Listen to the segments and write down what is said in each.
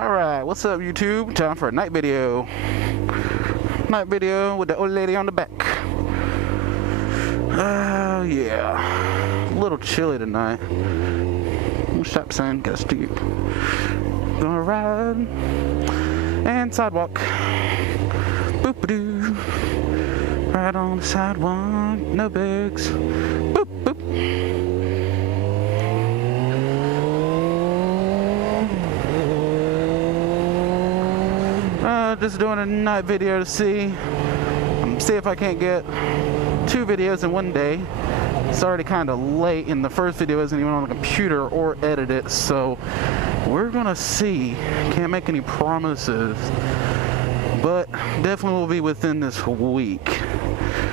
Alright, what's up YouTube? Time for a night video. Night video with the old lady on the back. Oh yeah. A little chilly tonight. Stop sign, got a steep. Gonna ride. And sidewalk. Boop-a-doo. Right on the sidewalk, no bags. Boop boop. Just doing a night video to see if I can't get 2 videos in one day. It's already kind of late, and the first video isn't even on the computer or edited, so we're gonna see. Can't make any promises, but definitely will be within this week.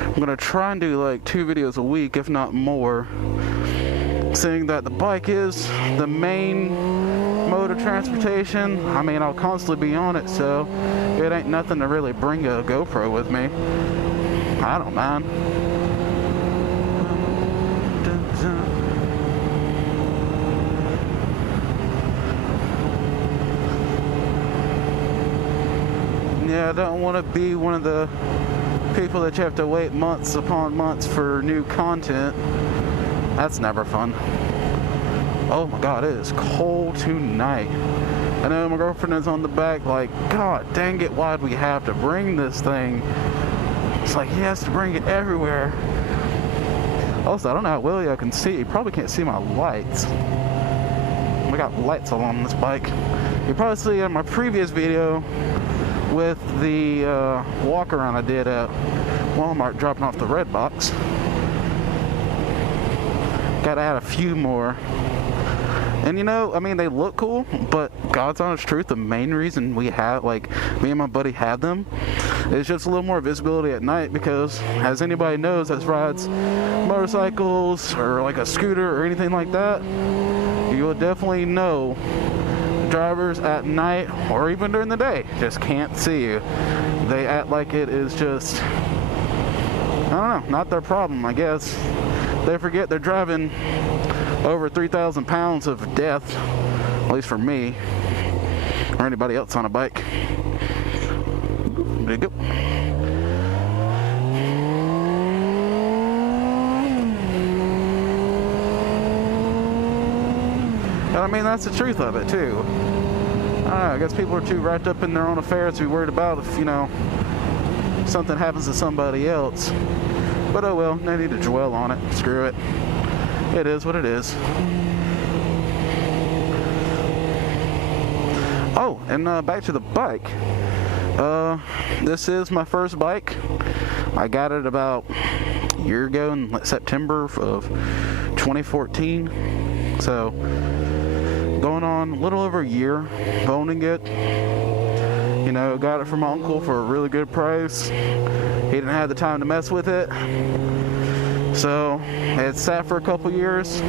I'm gonna try and do like 2 videos a week, if not more, seeing that the bike is the main mode of transportation. I mean, I'll constantly be on it, so it ain't nothing to really bring a GoPro with me. I don't mind. Yeah, I don't want to be one of the people that you have to wait months upon months for new content. That's never fun. Oh my god, it is cold tonight. I know my girlfriend is on the back like, god dang it, why'd we have to bring this thing? It's like he has to bring it everywhere. Also, I don't know how well y'all can see. You probably can't see my lights. We got lights all on this bike. You probably see in my previous video with the walk around I did at Walmart dropping off the red box. Gotta add a few more. And you know, I mean, they look cool, but God's honest truth, the main reason we have, like, me and my buddy have them is just a little more visibility at night, because as anybody knows that rides motorcycles or like a scooter or anything like that, you will definitely know drivers at night or even during the day just can't see you. They act like it is just, I don't know, not their problem, I guess. They forget they're driving over 3,000 pounds of death, at least for me or anybody else on a bike. There you go. And I mean, that's the truth of it too. I don't know, I guess people are too wrapped up in their own affairs to be worried about if, you know, something happens to somebody else. But oh well, no need to dwell on it. Screw it. It is what it is. Oh, and back to the bike. This is my first bike. I got it about a year ago in September of 2014. So, going on a little over a year of owning it. You know, got it from my uncle for a really good price. He didn't have the time to mess with it. So, it sat for a couple years,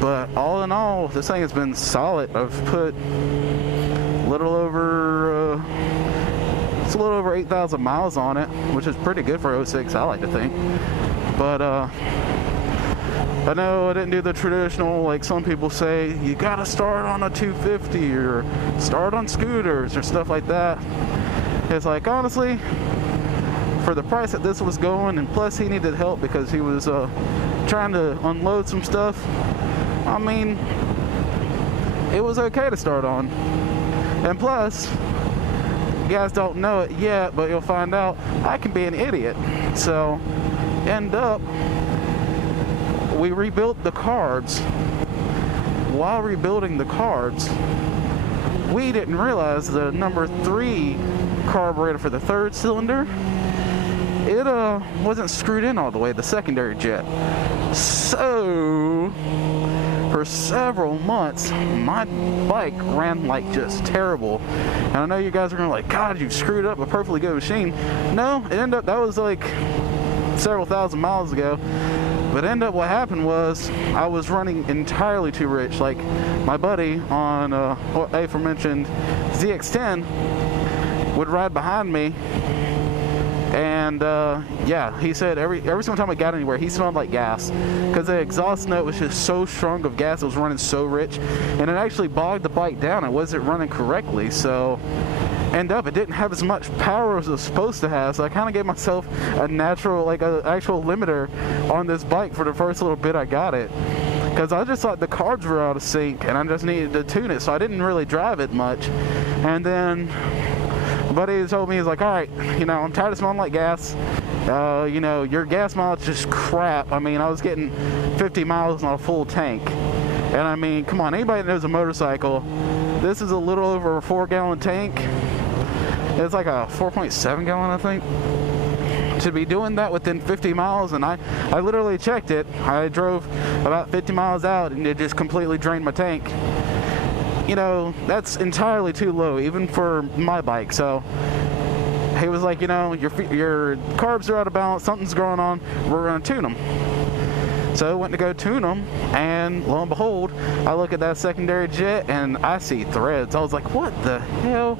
but all in all, this thing has been solid. I've put a little over, it's a little over 8,000 miles on it, which is pretty good for 06, I like to think. But, I know I didn't do the traditional, like some people say, you gotta start on a 250 or start on scooters or stuff like that. It's like, honestly, for the price that this was going, and plus he needed help because he was trying to unload some stuff, I mean, it was okay to start on. And plus, you guys don't know it yet, but you'll find out, I can be an idiot. So, end up, we rebuilt the carbs. While rebuilding the carbs, we didn't realize the number 3 carburetor for the 3rd cylinder, it wasn't screwed in all the way, the secondary jet. So for several months my bike ran like just terrible. And I know you guys are gonna like, god, you screwed up a perfectly good machine. No, it ended up, that was like several thousand miles ago. But ended up what happened was I was running entirely too rich. Like my buddy on aforementioned ZX10 would ride behind me, and And yeah, he said every single time I got anywhere, he smelled like gas, because the exhaust note was just so strong of gas. It was running so rich, and it actually bogged the bike down. It wasn't running correctly, so end up it didn't have as much power as it was supposed to have. So I kind of gave myself a natural, like an actual limiter on this bike for the first little bit I got it, because I just thought the carbs were out of sync and I just needed to tune it, so I didn't really drive it much. And then my buddy told me, he's like, all right, you know, I'm tired of smelling like gas. You know, your gas mileage is just crap. I mean, I was getting 50 miles on a full tank. And I mean, come on, anybody that knows a motorcycle, this is a little over a 4-gallon tank. It's like a 4.7 gallon, I think. To be doing that within 50 miles, and I literally checked it. I drove about 50 miles out and it just completely drained my tank. You know, that's entirely too low, even for my bike. So he was like, you know, your carbs are out of balance, something's going on, we're gonna tune them. So I went to go tune them, and lo and behold, I look at that secondary jet and I see threads. I was like, what the hell?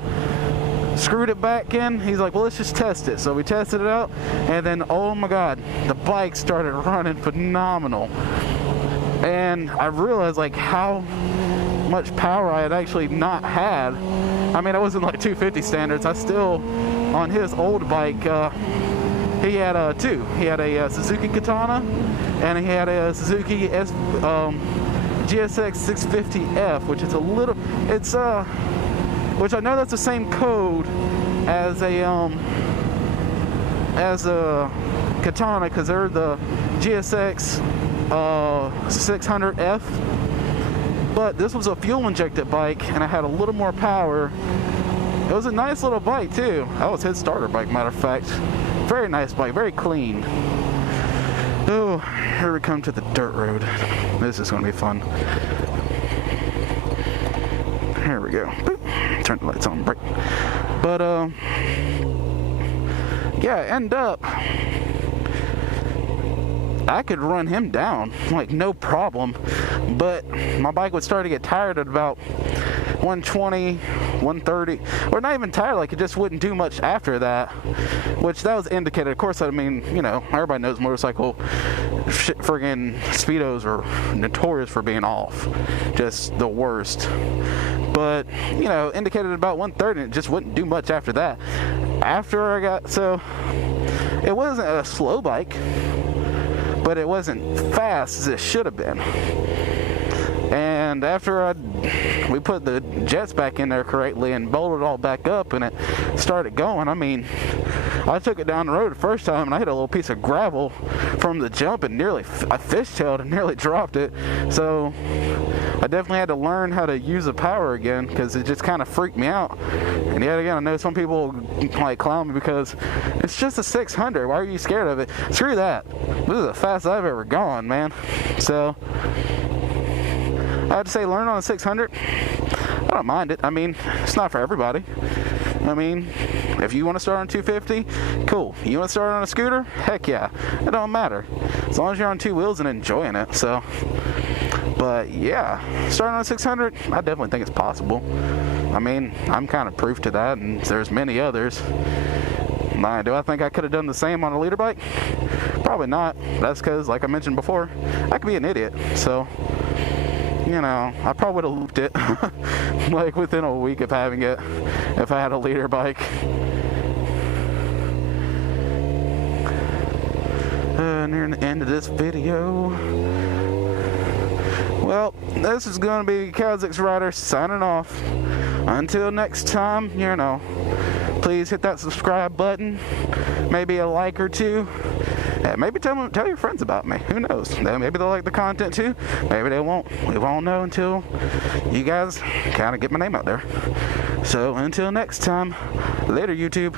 Screwed it back in. He's like, well, let's just test it. So we tested it out, and then, oh my god, the bike started running phenomenal. And I realized like how much power I had actually not had. I mean, I wasn't like 250 standards. I still, on his old bike, he had two. He had a Suzuki Katana, and he had a Suzuki GSX 650F, which is a little, it's which I know that's the same code as a Katana, because they're the GSX 600F. But this was a fuel injected bike, and I had a little more power. It was a nice little bike too. That was his starter bike, matter of fact. Very nice bike, very clean. Oh, here we come to the dirt road. This is gonna be fun. Here we go. Boop. Turn the lights on, break. But yeah, end up I could run him down like no problem, but my bike would start to get tired at about 120, 130, or not even tired, like it just wouldn't do much after that, which that was indicated. Of course, I mean, you know, everybody knows motorcycle friggin' speedos are notorious for being off, just the worst. But, you know, indicated about 130, and it just wouldn't do much after that. After I got, so it wasn't a slow bike, but it wasn't fast as it should have been. And after we put the jets back in there correctly and bolted it all back up, and it started going, I mean, I took it down the road the first time and I hit a little piece of gravel from the jump and nearly, I fishtailed and nearly dropped it. So I definitely had to learn how to use the power again, because it just kind of freaked me out. And yet again, I know some people like clown me because it's just a 600. Why are you scared of it? Screw that. This is the fastest I've ever gone, man. So I have to say, learn on a 600. I don't mind it. I mean, it's not for everybody. I mean, if you want to start on 250, cool. You want to start on a scooter? Heck yeah. It don't matter. As long as you're on two wheels and enjoying it. So, but yeah, starting on a 600, I definitely think it's possible. I mean, I'm kind of proof to that, and there's many others. Do I think I could have done the same on a leader bike? Probably not. That's because, like I mentioned before, I could be an idiot. So, you know, I probably would have looped it like within a week of having it if I had a leader bike. Near the end of this video. Well, this is going to be Kaw'zki Rider signing off. Until next time, you know, please hit that subscribe button, maybe a like or two. Maybe tell your friends about me. Who knows? Maybe they'll like the content too. Maybe they won't. We won't know until you guys kind of get my name out there. So until next time, later YouTube.